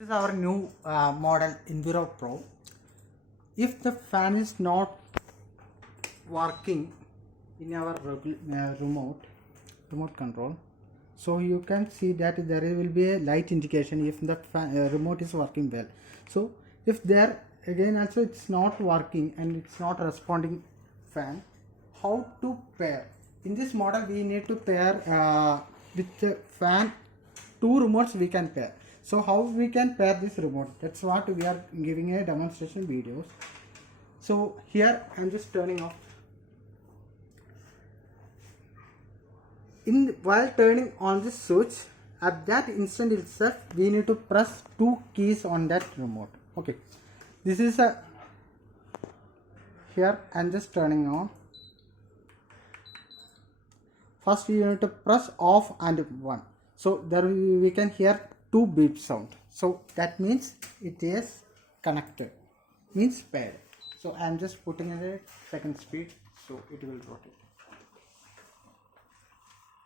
This is our new model Enviro Pro. If the fan is not working in our remote control, so you can see that there will be a light indication if the remote is working well. So if there again also it's not working and it's not responding fan, how to pair? In this model we need to pair with the fan. Two remotes we can pair. So how we can pair this remote? That's what we are giving a demonstration videos. So here I'm just turning off. While turning on this switch, at that instant itself we need to press two keys on that remote. Okay, this is a here I'm just turning on. First you need to press off and 1. So there we can hear 2 beep sound. So that means it is connected, means paired. So I am just putting it at second speed, so it will rotate.